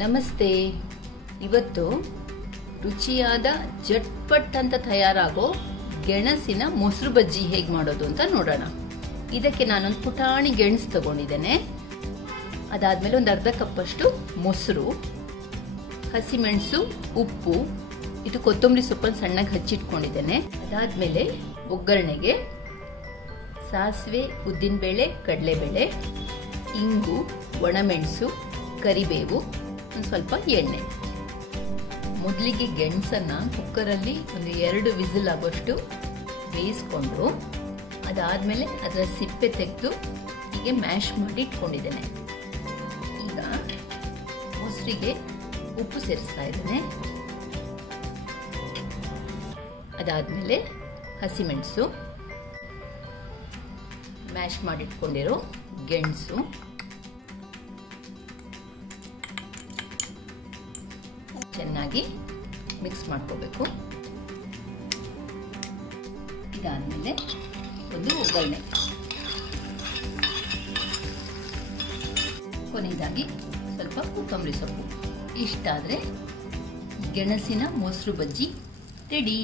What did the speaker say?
ನಮಸ್ತೆ. ಇವತ್ತು ರುಚಿಯಾದ ಜಟ್ಪಟ್ ಅಂತ ತಯಾರಾಗೋ ಗೆಣಸಿನ ಮೊಸರು ಬಜ್ಜಿ ಹೇಗೆ ಮಾಡೋದು ಅಂತ ನೋಡೋಣ. ಇದಕ್ಕೆ ನಾನೊಂದು ಪುಟಾಣಿ ಗೆಣಸು ತಗೊಂಡಿದ್ದೇನೆ. ಅದಾದ್ಮೇಲೆ ಒಂದು ಅರ್ಧ ಕಪ್ಪಷ್ಟು ಮೊಸರು, ಹಸಿಮೆಣಸು, ಉಪ್ಪು, ಇದು ಕೊತ್ತಂಬರಿ ಸೊಪ್ಪನ್ನು ಸಣ್ಣಗೆ ಹಚ್ಚಿಟ್ಕೊಂಡಿದ್ದೇನೆ. ಅದಾದ್ಮೇಲೆ ಒಗ್ಗರಣೆಗೆ ಸಾಸಿವೆ, ಉದ್ದಿನಬೇಳೆ, ಕಡಲೆಬೇಳೆ, ಇಂಗು, ಒಣಮೆಣಸು, ಕರಿಬೇವು, ಒಂದು ಸ್ವಲ್ಪ ಎಣ್ಣೆ. ಮೊದಲಿಗೆ ಗೆಣಸನ್ನ ಕುಕ್ಕರಲ್ಲಿ ಒಂದು 2 ವಿಸಿಲ್ ಆಗೋಷ್ಟು ಬೇಯಿಸ್ಕೊಂಡು ಅದಾದ್ಮೇಲೆ ಅದರ ಸಿಪ್ಪೆ ತೆಗೆದು ಹೀಗೆ ಮ್ಯಾಶ್ ಮಾಡಿ ಇಟ್ಕೊಂಡಿದ್ದೇನೆ. ಈಗ ಮೊಸರಿಗೆ ಉಪ್ಪು ಸೇರಿಸ್ತಾ ಇದ್ದೇನೆ. ಅದಾದ್ಮೇಲೆ ಹಸಿಮೆಣಸು, ಮ್ಯಾಶ್ ಮಾಡಿಟ್ಕೊಂಡಿರೋ ಗೆಣಸು, ಚೆನ್ನಾಗಿ ಮಿಕ್ಸ್ ಮಾಡ್ಕೋಬೇಕು. ಇದಾದ್ಮೇಲೆ ಒಂದು ಒಗ್ಗರಣೆ, ಕೊನೆಯದಾಗಿ ಸ್ವಲ್ಪ ಕೊತ್ತಂಬರಿ ಸೊಪ್ಪು. ಇಷ್ಟಾದ್ರೆ ಗೆಣಸಿನ ಮೊಸರು ಬಜ್ಜಿ ರೆಡಿ.